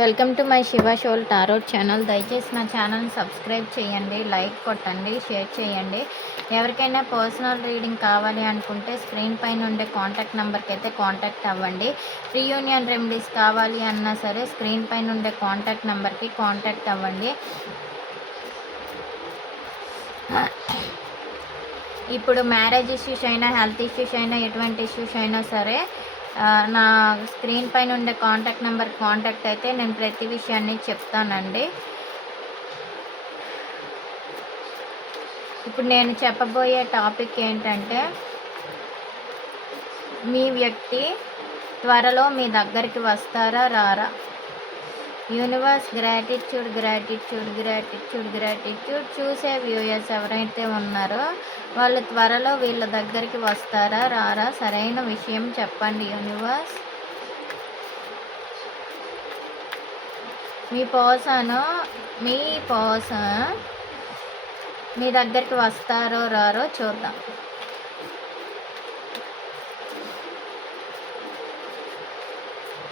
Welcome to my Shiva shawl tarot channel. దయచేసి నా ఛానల్ని సబ్స్క్రైబ్ చేయండి, లైక్ కొట్టండి, షేర్ చేయండి. ఎవరికైనా పర్సనల్ రీడింగ్ కావాలి అనుకుంటే స్క్రీన్ పైన ఉండే కాంటాక్ట్ నెంబర్కి అయితే కాంటాక్ట్ అవ్వండి. రీయూనియన్ రెమెడీస్ కావాలి అన్నా సరే స్క్రీన్ పైన ఉండే కాంటాక్ట్ నెంబర్కి కాంటాక్ట్ అవ్వండి. ఇప్పుడు మ్యారేజ్ ఇష్యూస్ అయినా, హెల్త్ ఇష్యూస్ అయినా, ఎటువంటి ఇష్యూస్ అయినా సరే నా స్క్రీన్ పైన ఉండే కాంటాక్ట్ నెంబర్ కాంటాక్ట్ అయితే నేను ప్రతి విషయాన్ని చెప్తానండి. ఇప్పుడు నేను చెప్పబోయే టాపిక్ ఏంటంటే, మీ వ్యక్తి త్వరలో మీ దగ్గరికి వస్తారా రారా? Universe gratitude gratitude gratitude gratitude. చూసే వ్యూయర్స్ ఎవరైతే ఉన్నారో వాళ్ళు త్వరలో వీళ్ళ దగ్గరికి వస్తారా రారా? సరైన విషయం చెప్పండి యూనివర్స్. మీ పర్సన్ మీ దగ్గరికి వస్తారో రారో చూద్దాం.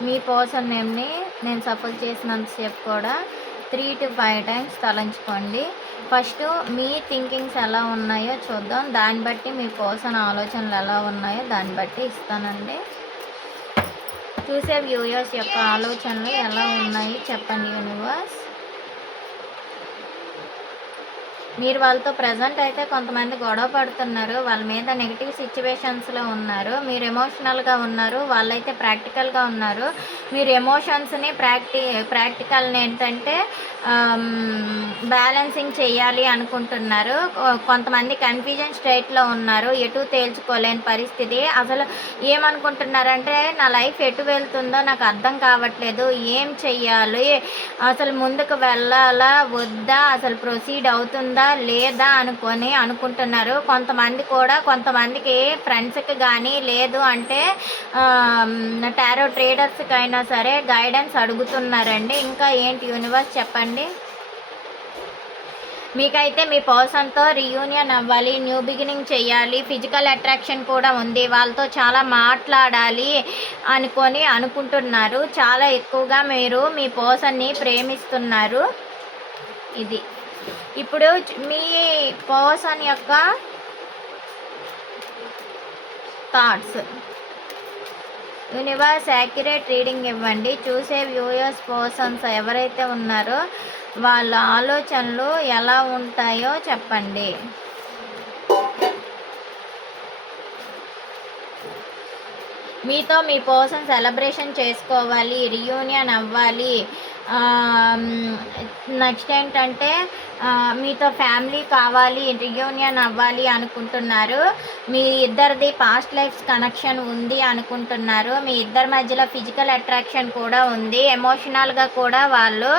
మీ పర్సన్ నేమ్ని నేను సపోజ్ చేసినంతసేపు కూడా 3 to 5 టైమ్స్ తలంచుకోండి. ఫస్ట్ మీ థింకింగ్స్ ఎలా ఉన్నాయో చూద్దాం. దాన్ని బట్టి మీ పర్సన్ ఆలోచనలు ఎలా ఉన్నాయో దాన్ని బట్టి ఇస్తానండి. చూసే వ్యూయర్స్ యొక్క ఆలోచనలు ఎలా ఉన్నాయి చెప్పండి యూనివర్స్. మీరు వాళ్ళతో ప్రజెంట్ అయితే కొంతమంది గొడవ పడుతున్నారు, వాళ్ళ మీద నెగిటివ్ సిచ్యువేషన్స్లో ఉన్నారు. మీరు ఎమోషనల్గా ఉన్నారు, వాళ్ళైతే ప్రాక్టికల్గా ఉన్నారు. మీరు ఎమోషన్స్ని ప్రాక్టికల్ని ఏంటంటే బ్యాలెన్సింగ్ చేయాలి అనుకుంటున్నారు. కొంతమంది కన్ఫ్యూజన్ స్టేట్లో ఉన్నారు, ఎటు తేల్చుకోలేని పరిస్థితి. అసలు ఏమనుకుంటున్నారంటే నా లైఫ్ ఎటు వెళ్తుందో నాకు అర్థం కావట్లేదు, ఏం చెయ్యాలి, అసలు ముందుకు వెళ్ళాలా వద్దా, అసలు ప్రొసీడ్ అవుతుందా లేదా అనుకుంటున్నారు. కొంతమందికి ఫ్రెండ్స్కి కానీ లేదు అంటే టారో ట్రేడర్స్కి అయినా సరే గైడెన్స్ అడుగుతున్నారండి. ఇంకా ఏంటి యూనివర్స్ చెప్పండి. మీకైతే మీ పర్సన్తో రీయూనియన్ అవ్వాలి, న్యూ బిగినింగ్ చేయాలి, ఫిజికల్ అట్రాక్షన్ కూడా ఉంది, వాళ్ళతో చాలా మాట్లాడాలి అనుకుంటున్నారు. చాలా ఎక్కువగా మీరు మీ పర్సన్ని ప్రేమిస్తున్నారు. ఇది ఇప్పుడు మీ పర్సన్ యొక్క థాట్స్. యూనివర్స్ యాక్యురేట్ రీడింగ్ ఇవ్వండి. చూసే వ్యూయర్స్ పర్సన్స్ ఎవరైతే ఉన్నారో వాళ్ళ ఆలోచనలు ఎలా ఉంటాయో చెప్పండి. మీతో మీ పర్సన్ సెలబ్రేషన్ చేసుకోవాలి, రీయూనియన్ అవ్వాలి. నెక్స్ట్ ఏంటంటే మీతో ఫ్యామిలీ కావాలి, రీయూనియన్ అవ్వాలి అనుకుంటున్నారు. మీ ఇద్దరిది పాస్ట్ లైఫ్స్ కనెక్షన్ ఉంది అనుకుంటున్నారు. మీ ఇద్దరి మధ్యలో ఫిజికల్ అట్రాక్షన్ కూడా ఉంది. ఎమోషనల్గా కూడా వాళ్ళు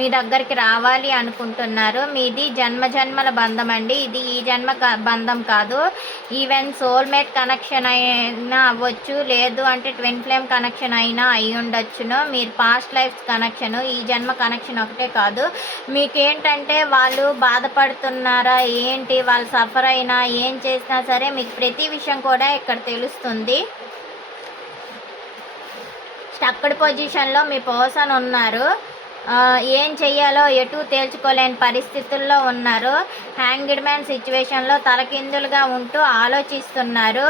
మీ దగ్గరికి రావాలి అనుకుంటున్నారు. మీది జన్మల బంధం అండి. ఇది ఈ జన్మ బంధం కాదు. ఈవెన్ సోల్మేట్ కనెక్షన్ అయినా అవ్వచ్చు, లేదు అంటే ట్విన్ ఫ్లేమ్ కనెక్షన్ అయినా అయి ఉండొచ్చును. మీరు పాస్ట్ లైఫ్స్ కనెక్షన్, ఈ జన్మ కనెక్షన్ ఒకటే కాదు. మీకేంటంటే వాళ్ళు బాధపడుతున్నారా ఏంటి, వాళ్ళు సఫర్ అయినా ఏం చేసినా సరే మీకు ప్రతి విషయం కూడా ఇక్కడ తెలుస్తుంది. స్టక్డ్ పొజిషన్లో మీ పర్సన్ ఉన్నారు. ఏం చెయ్యాలో ఎటు తేల్చుకోలేని పరిస్థితుల్లో ఉన్నారు. హ్యాంగ్డ్ మ్యాన్ సిచ్యువేషన్లో తలకిందులుగా ఉంటూ ఆలోచిస్తున్నారు.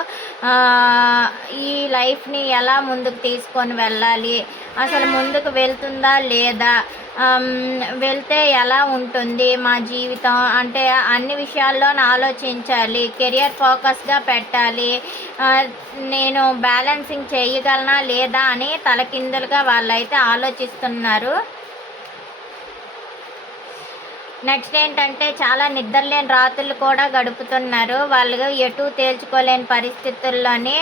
ఈ లైఫ్ని ఎలా ముందుకు తీసుకొని వెళ్ళాలి, అసలు ముందుకు వెళ్తుందా లేదా, వెళ్తే ఎలా ఉంటుంది మా జీవితం అంటే అన్ని విషయాల్లో ఆలోచించాలి. కెరియర్ ఫోకస్గా పెట్టాలి, నేను బ్యాలెన్సింగ్ చేయగలనా లేదా అని తలకిందులుగా వాళ్ళైతే ఆలోచిస్తున్నారు. నెక్స్ట్ ఏంటంటే చాలా నిద్రలేని రాత్రులు కూడా గడుపుతున్నారు. వాళ్ళు ఎటు తేల్చుకోలేని పరిస్థితుల్లోని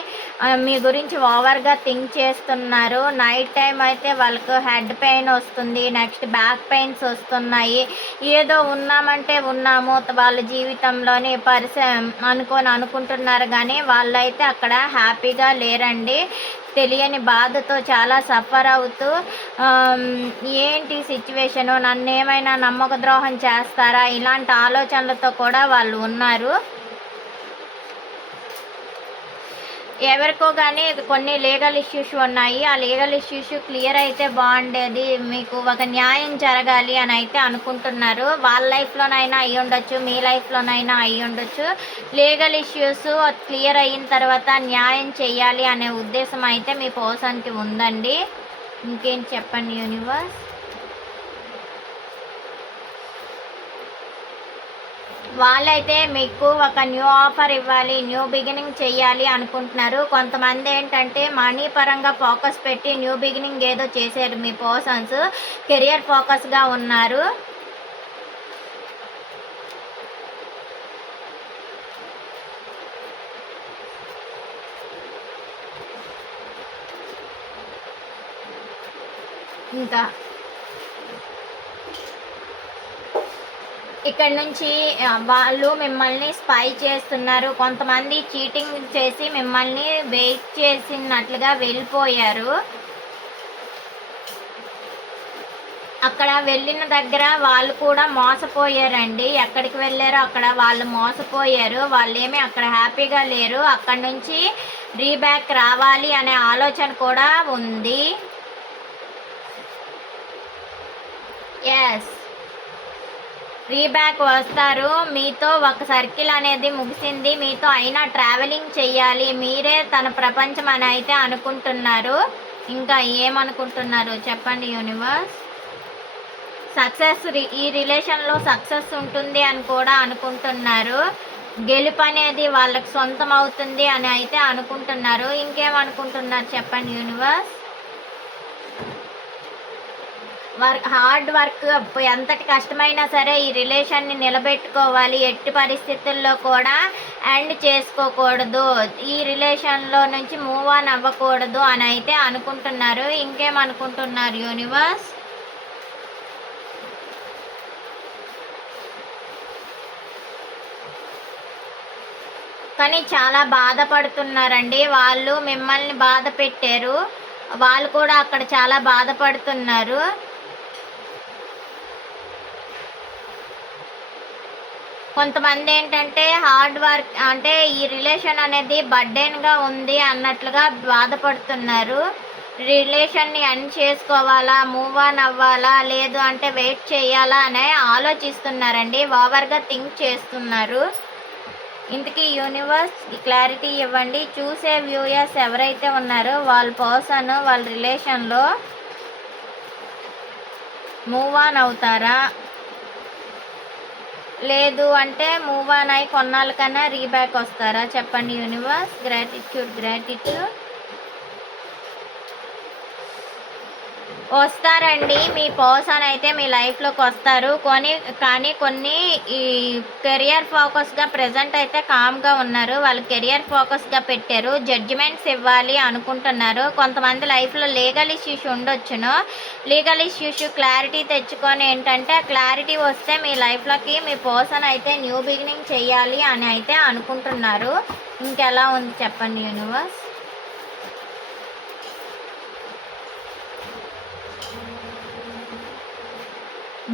మీ గురించి ఓవర్గా థింక్ చేస్తున్నారు. నైట్ టైం అయితే వాళ్ళకు హెడ్ పెయిన్ వస్తుంది, నెక్స్ట్ బ్యాక్ పెయిన్స్ వస్తున్నాయి. ఏదో ఉన్నామంటే ఉన్నాము వాళ్ళ జీవితంలోని అనుకుంటున్నారు కానీ వాళ్ళైతే అక్కడ హ్యాపీగా లేరండి. తెలియని బాధతో చాలా సఫర్ అవుతూ ఏంటి సిచ్యువేషను, నన్ను ఏమైనా నమ్మక ద్రోహం చేస్తారా ఇలాంటి ఆలోచనలతో కూడా వాళ్ళు ఉన్నారు. ఎవరికో కానీ కొన్ని లీగల్ ఇష్యూస్ ఉన్నాయి. ఆ లీగల్ ఇష్యూస్ క్లియర్ అయితే బాగుండేది, మీకు ఒక న్యాయం జరగాలి అని అయితే అనుకుంటున్నారు. వాళ్ళ లైఫ్లోనైనా అయ్యి ఉండొచ్చు, మీ లైఫ్లోనైనా అయ్యి ఉండొచ్చు. లీగల్ ఇష్యూస్ క్లియర్ అయిన తర్వాత న్యాయం చేయాలి అనే ఉద్దేశం అయితే మీ పర్సన్కి ఉందండి. ఇంకేం చెప్పండి యూనివర్స్. వాళ్ళైతే మీకు ఒక న్యూ ఆఫర్ ఇవ్వాలి, న్యూ బిగినింగ్ చెయ్యాలి అనుకుంటున్నారు. కొంతమంది ఏంటంటే మనీ పరంగా ఫోకస్ పెట్టి న్యూ బిగినింగ్ ఏదో చేశారు. మీ పర్సన్స్ కెరియర్ ఫోకస్గా ఉన్నారు. ఇంకా ఇక్కడ నుంచి వాళ్ళు మిమ్మల్ని స్పై చేస్తున్నారు. కొంతమంది చీటింగ్ చేసి మిమ్మల్ని వెయిట్ చేసినట్లుగా వెళ్ళిపోయారు. అక్కడ వెళ్ళిన దగ్గర వాళ్ళు కూడా మోసపోయారండి. ఎక్కడికి వెళ్ళారో అక్కడ వాళ్ళు మోసపోయారు. వాళ్ళేమీ అక్కడ హ్యాపీగా లేరు. అక్కడ నుంచి రీబ్యాక్ రావాలి అనే ఆలోచన కూడా ఉంది. ఎస్, రీబ్యాక్ వస్తారు. మీతో ఒక సర్కిల్ అనేది ముగిసింది. మీతో అయినా ట్రావెలింగ్ చెయ్యాలి, మీరే తన ప్రపంచం అని అయితే అనుకుంటున్నారు. ఇంకా ఏమనుకుంటున్నారు చెప్పండి యూనివర్స్. సక్సెస్, ఈ రిలేషన్లో సక్సెస్ ఉంటుంది అని కూడా అనుకుంటున్నారు. గెలుపు అనేది వాళ్ళకి సొంతం అవుతుంది అని అయితే అనుకుంటున్నారు. ఇంకేమనుకుంటున్నారు చెప్పండి యూనివర్స్. హార్డ్ వర్క్, ఎంతటి కష్టమైనా సరే ఈ రిలేషన్ని నిలబెట్టుకోవాలి. ఎట్టి పరిస్థితుల్లో కూడా ఎండ్ చేసుకోకూడదు, ఈ రిలేషన్లో నుంచి మూవ్ ఆన్ అవ్వకూడదు అని అయితే అనుకుంటున్నారు. ఇంకేమనుకుంటున్నారు యూనివర్స్. కానీ చాలా బాధపడుతున్నారండి. వాళ్ళు మిమ్మల్ని బాధ పెట్టారు. వాళ్ళు కూడా అక్కడ చాలా బాధపడుతున్నారు. కొంతమంది ఏంటంటే హార్డ్ వర్క్ అంటే ఈ రిలేషన్ అనేది బర్డెన్గా ఉంది అన్నట్లుగా బాధపడుతున్నారు. రిలేషన్ని ఎండ్ చేసుకోవాలా, మూవ్ ఆన్ అవ్వాలా, లేదు అంటే వెయిట్ చేయాలా అనే ఆలోచిస్తున్నారండి. ఓవర్గా థింక్ చేస్తున్నారు. ఇంతకీ యూనివర్స్ క్లారిటీ ఇవ్వండి. చూసే వ్యూయర్స్ ఎవరైతే ఉన్నారో వాళ్ళ పర్సన్ వాళ్ళ రిలేషన్లో మూవ్ ఆన్ అవుతారా, లేదు అంటే మూవ్ ఆన్ అయి కొన్నాళ్ళకన్నా రీబ్యాక్ వస్తారా చెప్పండి యూనివర్స్. గ్రాటిట్యూడ్. వస్తారండి. మీ పర్సన్ అయితే మీ లైఫ్లోకి వస్తారు. కానీ కొన్ని ఈ కెరియర్ ఫోకస్గా ప్రజెంట్ అయితే కామ్గా ఉన్నారు. వాళ్ళు కెరియర్ ఫోకస్గా పెట్టారు. జడ్జిమెంట్స్ ఇవ్వాలి అనుకుంటున్నారు. కొంతమంది లైఫ్లో లీగల్ ఇష్యూస్ ఉండొచ్చును. లీగల్ ఇష్యూస్ క్లారిటీ తెచ్చుకొని ఏంటంటే క్లారిటీ వస్తే మీ లైఫ్లోకి మీ పర్సన్ అయితే న్యూ బిగినింగ్ చేయాలి అని అయితే అనుకుంటున్నారు. ఇంకెలా ఉంది చెప్పండి యూనివర్స్.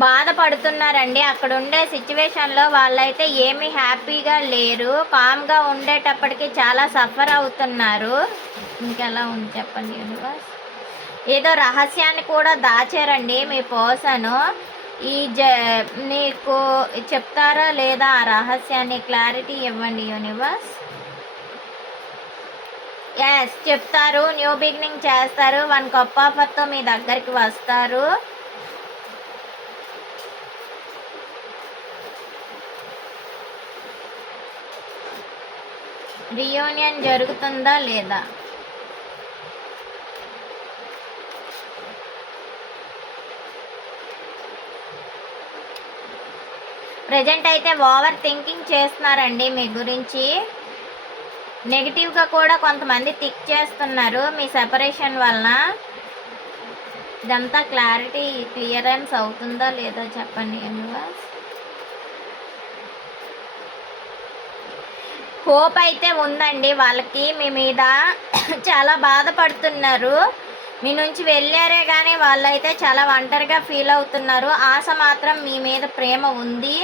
బాధపడుతున్నారండి. అక్కడ ఉండే సిచ్యువేషన్లో వాళ్ళైతే ఏమీ హ్యాపీగా లేరు. కామ్గా ఉండేటప్పటికి చాలా సఫర్ అవుతున్నారు. ఇంకెలా ఉంది చెప్పండి యూనివర్స్. ఏదో రహస్యాన్ని కూడా దాచారండి మీ పర్సను. నీకు చెప్తారా లేదా ఆ రహస్యాన్ని, క్లారిటీ ఇవ్వండి యూనివర్స్. ఎస్, చెప్తారు. న్యూ బిగినింగ్ చేస్తారు. వన్ కప్ ఆఫర్తో మీ దగ్గరికి వస్తారు. రియూనియన్ జరుగుతుందా లేదా. ప్రజెంట్ అయితే ఓవర్ థింకింగ్ చేస్తున్నారండి మీ గురించి. నెగిటివ్గా కూడా కొంతమంది థింక్ చేస్తున్నారు మీ సెపరేషన్ వలన. ఇదంతా క్లియరెన్స్ అవుతుందా లేదా చెప్పండి యూనివర్స్. హోప్ అయితే ఉందండి వాళ్ళకి మీ మీద. చాలా బాధపడుతున్నారు. మీ నుంచి వెళ్ళారే కానీ వాళ్ళైతే చాలా ఒంటరిగా ఫీల్ అవుతున్నారు. ఆశ మాత్రం మీ మీద ప్రేమ ఉంది.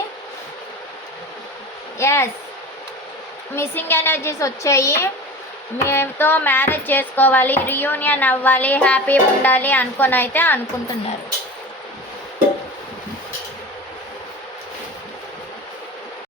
ఎస్, మిస్సింగ్ ఎనర్జీస్ వచ్చాయి. మీతో మ్యారేజ్ చేసుకోవాలి, రీయూనియన్ అవ్వాలి, హ్యాపీ ఉండాలి అనుకొని అయితే అనుకుంటున్నారు.